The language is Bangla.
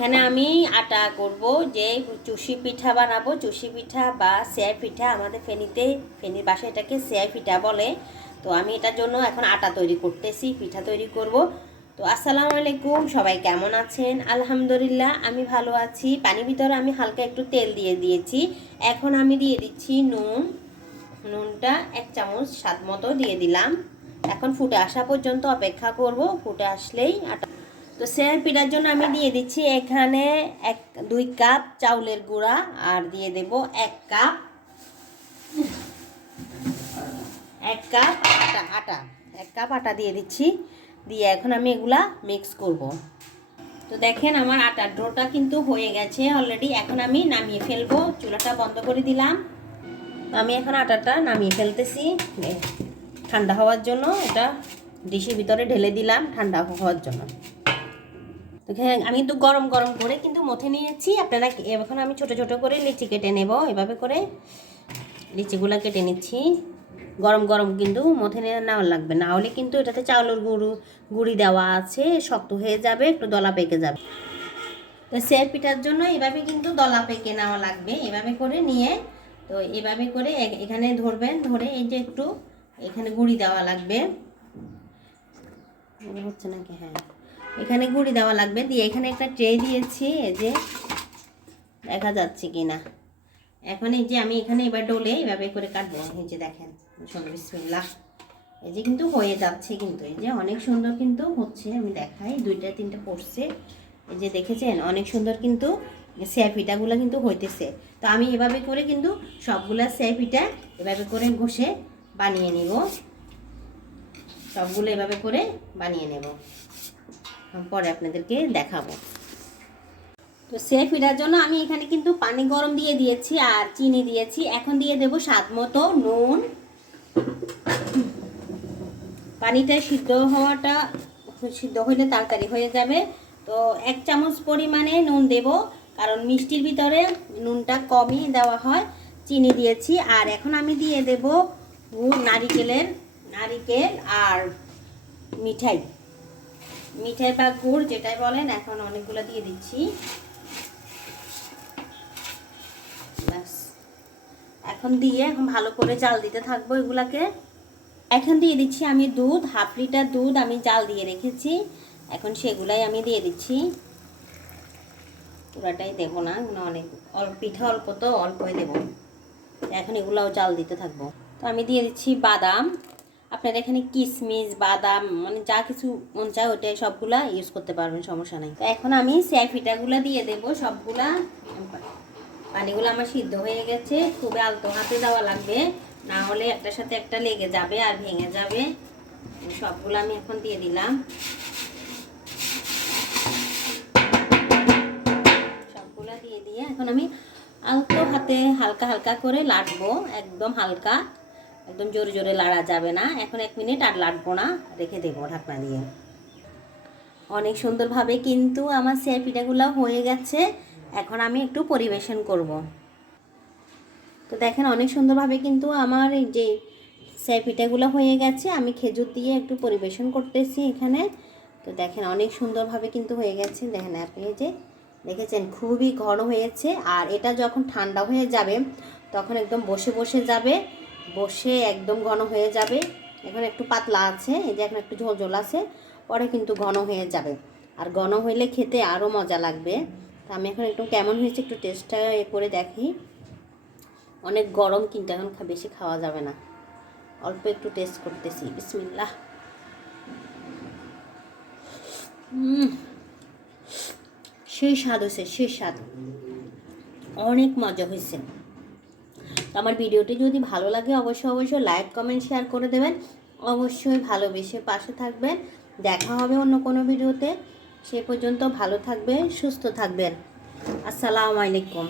এখানে আমি আটা করব, যে চুষি পিঠা বানাবো। চুষি পিঠা বা সেয়াই পিঠা, আমাদের ফেনীর বাসায় এটাকে সেয়াই পিঠা বলে। তো আমি এটার জন্য এখন আটা তৈরি করতেছি, পিঠা তৈরি করব। তো আসসালামু আলাইকুম, সবাই কেমন আছেন? আলহামদুলিল্লাহ আমি ভালো আছি। পানির ভিতরে আমি হালকা একটু তেল দিয়ে দিয়েছি। এখন আমি দিয়ে দিচ্ছি নুনটা 1 চামচ স্বাদ মতো দিয়ে দিলাম। এখন ফুটে আসা পর্যন্ত অপেক্ষা করব। ফুটে আসলেই আটা। তো সেয়াই পিঠার জন্য আমি দিয়ে দিচ্ছি এখানে 2 কাপ চাউলের গুঁড়া, আর দিয়ে দেব 1 কাপ আটা 1 কাপ আটা দিয়ে দিচ্ছি। দিয়ে এখন আমি এগুলা মিক্স করব। তো দেখেন আমার আটার ডোটা কিন্তু হয়ে গেছে অলরেডি। এখন আমি নামিয়ে ফেলবো, চুলাটা বন্ধ করে দিলাম। আমি এখন আটাটা নামিয়ে ফেলতেছি ঠান্ডা হওয়ার জন্য। এটা ডিশের ভিতরে ঢেলে দিলাম ঠান্ডা হওয়ার জন্য। আমি কিন্তু গরম গরম করে কিন্তু মথে নিয়েছি। আপনারা এখন আমি ছোট ছোট করে লিচি কেটে নেব। এভাবে করে লিচিগুলো কেটে নিচ্ছি। গরম গরম কিন্তু মথে নেওয়া লাগবে, না হলে কিন্তু এটাতে চাউলের গুঁড়ি দেওয়া আছে, শক্ত হয়ে যাবে, একটু দলা পেকে যাবে। তো সেয়াই পিঠার জন্য এভাবে কিন্তু দলা পেকে নেওয়া লাগবে। এভাবে করে নিয়ে, তো এভাবে করে এখানে ধরবেন, ধরে এই যে একটু এখানে গুঁড়ি দেওয়া লাগবে। হচ্ছে নাকি? হ্যাঁ, এখানে গুঁড়ি দেওয়া লাগবে। দিয়ে এখানে একটা ট্রে দিয়েছি, এই যে দেখা যাচ্ছে কি না। এখন এই যে আমি এখানে এবার ডলে এভাবে করে কাটবো। এই যে দেখেন, সুন্দর, বিসমিল্লাহ। এই যে কিন্তু হয়ে যাচ্ছে, কিন্তু এই যে অনেক সুন্দর কিন্তু হচ্ছে। আমি দেখাই, 2টা 3টা পড়ছে। এই যে দেখেছেন, অনেক সুন্দর কিন্তু সেয়াই পিঠাগুলো কিন্তু হইতেছে। তো আমি এভাবে করে কিন্তু সবগুলা সেয়াই পিঠা এভাবে করে ঘষে বানিয়ে নিব। সবগুলো এভাবে করে বানিয়ে নেব, পরে আপনাদেরকে দেখাবো। তো সেয়াই পিঠার জন্য আমি এখানে কিন্তু পানি গরম দিয়ে দিয়েছি আর চিনি দিয়েছি। এখন দিয়ে দেব স্বাদ মতো নুন। পানিটা সিদ্ধ হইলে তাড়াতাড়ি হয়ে যাবে। তো 1 চামচ পরিমাণে নুন দেব, কারণ মিষ্টির ভিতরে নুনটা কমই দেওয়া হয়। চিনি দিয়েছি। আর এখন আমি দিয়ে দেব নারিকেল আর মিঠাই বা গুড় যেটাই বলেন, এখন অনেকগুলো দিয়ে দিচ্ছি। এখন ভালো করে জাল দিতে থাকবো এগুলাকে। এখন দিয়ে দিচ্ছি আমি দুধ, 1/2 লিটার দুধ আমি জাল দিয়ে রেখেছি। এখন সেগুলাই আমি দিয়ে দিচ্ছি। পুরাটাই দেবো না, অনেক পিঠা অল্প, তো অল্পই দেবো। এখন এগুলাও জাল দিতে থাকবো। তো আমি দিয়ে দিচ্ছি বাদাম। আপনারা এখানে কিশমিশ, বাদাম, মানে যা কিছু মন চায় ওইটাই সবগুলা ইউজ করতে পারবেন, সমস্যা নাই। তো এখন আমি সেয়াই পিঠাগুলো দিয়ে দেবো সবগুলা। পানিগুলো আমার সিদ্ধ হয়ে গেছে। খুবই আলতো হাতে দেওয়া লাগবে, না হলে একটার সাথে একটা লেগে যাবে আর ভেঙে যাবে। সবগুলো আমি এখন দিয়ে দিলাম। সবগুলো দিয়ে দিয়ে এখন আমি আলতো হাতে হালকা হালকা করে লাড়বো। একদম হালকা, একদম জোরে জোরে লাড়া যাবে না। এখন 1 মিনিট আর লাড়বো না, রেখে দেবো ঢাকনা দিয়ে। অনেক সুন্দরভাবে কিন্তু আমার সেয়াই পিঠাগুলো হয়ে গেছে। এখন আমি একটু পরিবেশন করব। তো দেখেন, অনেক সুন্দরভাবে কিন্তু আমার এই যে সেয়াই পিঠাগুলো হয়ে গেছে। আমি খেজুর দিয়ে একটু পরিবেশন করতেছি এখানে। তো দেখেন, অনেক সুন্দরভাবে কিন্তু হয়ে গেছে। দেখেন আপনি যে দেখেছেন, খুবই ঘন হয়েছে। আর এটা যখন ঠান্ডা হয়ে যাবে তখন একদম বসে যাবে, একদম ঘন হয়ে যাবে। এখন একটু পাতলা আছে, এই যে এখন একটু ঝোল আছে, পরে কিন্তু ঘন হয়ে যাবে। আর ঘন হইলে খেতে আরও মজা লাগবে। তো আমি এখন একটু কেমন হয়েছে একটু টেস্টটা করে দেখি। অনেক গরম কিন্তু এখন বেশি খাওয়া যাবে না, অল্প একটু টেস্ট করতেছি। বিসমিল্লাহ। সেই স্বাদ হয়েছে, সেই স্বাদ, অনেক মজা হয়েছে। তো আমার ভিডিওটি যদি ভালো লাগে অবশ্যই লাইক, কমেন্ট, শেয়ার করে দেবেন। অবশ্যই ভালোবেসে পাশে থাকবেন। দেখা হবে অন্য কোনো ভিডিওতে। সে পর্যন্ত ভালো থাকবেন, সুস্থ থাকবেন। আসসালামু আলাইকুম।